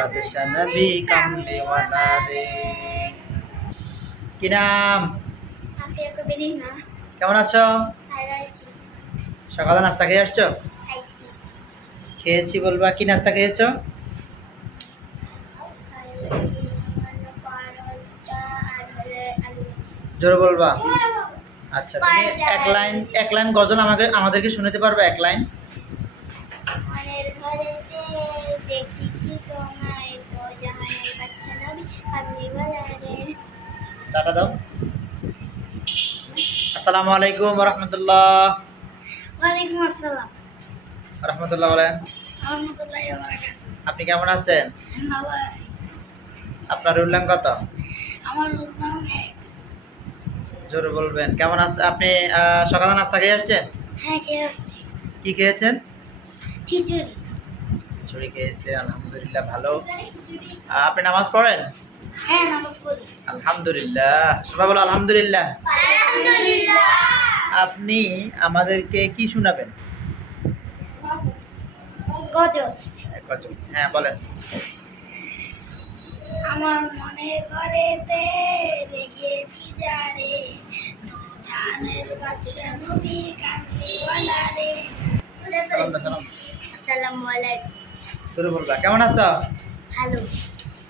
বাদশা নবী কামলি ওয়ালা রে। কি নাম? আফিয়া কবির না। কেমন আছো? ভালো আছি। সকালে নাস্তা খেয়ে আসছো? খাইছি। খেয়েছি বলবা, কি নাস্তা খেয়েছো? খাইছি হলো পরোটা আর হলো আলু ভাজি। জোরে বলবা। আচ্ছা, তুমি এক লাইন গজল আমাদেরকে শোনাতে পারবে? এক লাইন। মনের ঘরেতে দেখেছি তোমায়, তো জাহানের বাদশা নবী কামলিওয়ালা রে। টাটা দাও। আসসালামু আলাইকুম ওয়া রাহমাতুল্লাহ। ওয়ালাইকুম আসসালাম। রাহমাতুল্লাহ বলেন। রহমতুল্লাহি ওয়া বারাকাতুহু। আপনি কেমন আছেন? আমি ভালো আছি। আপনার রোল নাম কত? আমার নাম এক। জোরে বলবেন। কেমন আছে আপনি? সকালে নাস্তা খেয়ে আসছেন? হ্যাঁ, খেয়ে আসছি। কি খেয়েছেন? খিচুড়ি। খিচুড়ি খেয়েছে, আলহামদুলিল্লাহ ভালো। আপনি নামাজ পড়েন? হ্যাঁ, নামাজ পড়ি। আলহামদুলিল্লাহ। সবাই বলো আলহামদুলিল্লাহ। আলহামদুলিল্লাহ। আপনি আমাদেরকে কি শোনাবেন? গজল। হ্যাঁ বলেন। আমার মনে ঘরেতে রেখেছি যারে, দু জাহানের বাদশা নবী কামলিওয়ালা রে। সালাম। আসসালামু আলাইকুম। শুরু বলবা। কেমন আছো? ভালো।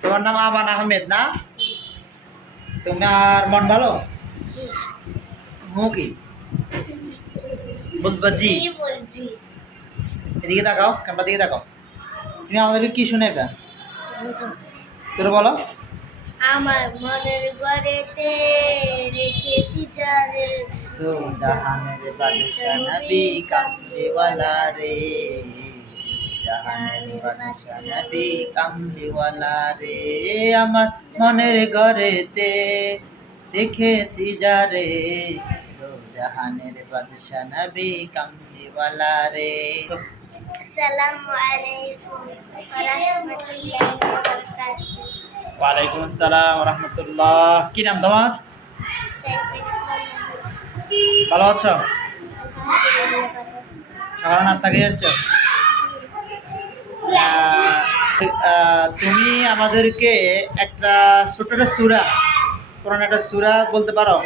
তোমার নাম আমান আহমেদ না? তোমার মন ভালো? হু কি বুঝবা জি? কি বলছি? এদিকে তাকাও, ক্যামেরা দিকে তাকাও। তুমি আমাদেরকে কি শোনাবে? তোরা বলো। আমার মনের ঘরেতে রেখেছি যারে, দু জাহানের বাদশা নবী কামলিওয়ালা রে। জাহানের বাদশা নবী কামলিওয়ালা রে। আমার মনের ঘরেতে দেখেছি যারে, দু জাহানের বাদশা নবী কামলিওয়ালা রে। আসসালামু আলাইকুম ওয়া রাহমাতুল্লাহি ওয়া বারাকাতুহু। ওয়ালাইকুম আসসালাম ওয়া রাহমাতুল্লাহ। কি নাম তোমার? সাইফুল ইসলাম। ভালো আছো? আলহামদুলিল্লাহ ভালো আছি। সকালে নাস্তা খেয়ে এসছো? তুমি আমাদেরকে একটা ছোট্ট একটা সূরা, কোরআন একটা সূরা বলতে পারো?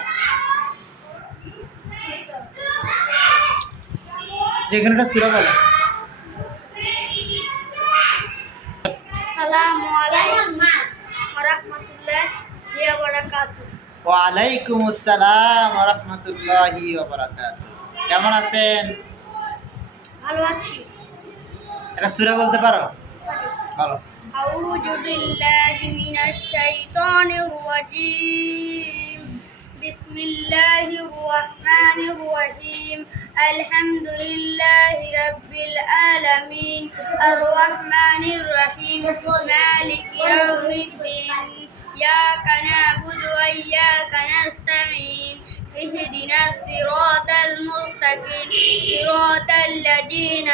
যে কোনো একটা সূরা বলো। আসসালামু আলাইকুম ওয়া রাহমাতুল্লাহি ওয়া বারাকাতুহু। ওয়ালাইকুম আসসালাম ওয়া রাহমাতুল্লাহি ওয়া বারাকাতুহু। কেমন আছেন? ভালো আছি। একটা সূরা বলতে পারো? ভালো। আউযু বিল্লাহি মিনাশ শাইতানির রাজীম। বিসমিল্লাহির রাহমানির রহিম। আলহামদুলিল্লাহি রাব্বিল আলামিন। আর রাহমানির রহিম। মালিকি ইয়াউমিদ্দিন। ইয়াকা না'বুদু ওয়া ইয়াকা নাস্তাঈন। اهدنا الصراط المستقيم صراط الذين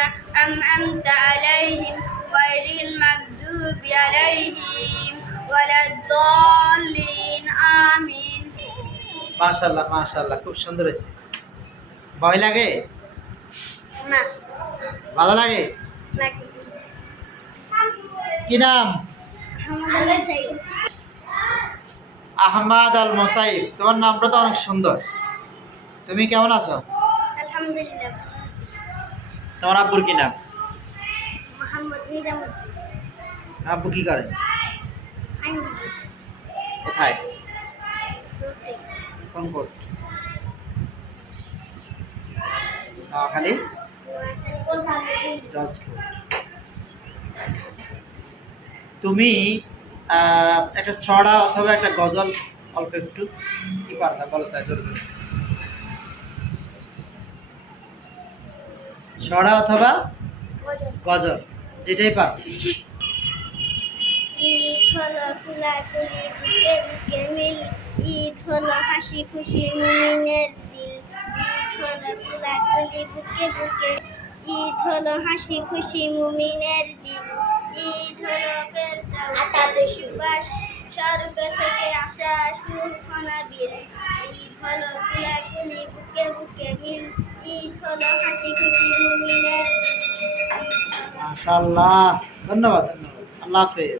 أنعمت عليهم غير المغضوب عليهم ولا الضالين آمين. মাশাআল্লাহ মাশাআল্লাহ, খুব সুন্দর হয়েছে। ভয় লাগে? না। ভালো লাগে? নাকি? কি নাম? আলহামদুলিল্লাহ সাইদ। আহমাদ আল মোসাইব। তোমার নামটা তো অনেক সুন্দর। তুমি কেমন আছো? আলহামদুলিল্লাহ ভালো আছি। তোমার আব্বুর কি নাম? মোহাম্মদ নিজামুদ্দিন। আব্বু কি করে? আইনজীবী। কোথায়? রোডে। কোন কোর্ট? নোয়াখালী জজ কোর্ট। তুমি একটা ছড়া অথবা একটা গজল অল্প একটু কি পারতা বলো স্যার, জোরে জোরে। ছড়া অথবা গজল যেটাই পার। ঈদ হলো খোলাখুলি বুকে বুকে মিল, ঈদ হলো হাসি খুশি মুমিনের দিল। ঈদ হলো খোলাখুলি বুকে বুকে, ঈদ হলো হাসি খুশি মুমিনের দিল। ঈদ হলো ফেরদাউসের সুবাস, স্বর্গ থেকে আসা সুখনা বিল। ঈদ হলো খোলাখুলি বুকে বুকে মিল, ঈদ হলো হাসি খুশি মুমিনের দিল। মাশাআল্লাহ, ধন্যবাদ ধন্যবাদ। আল্লাহ হাফেজ।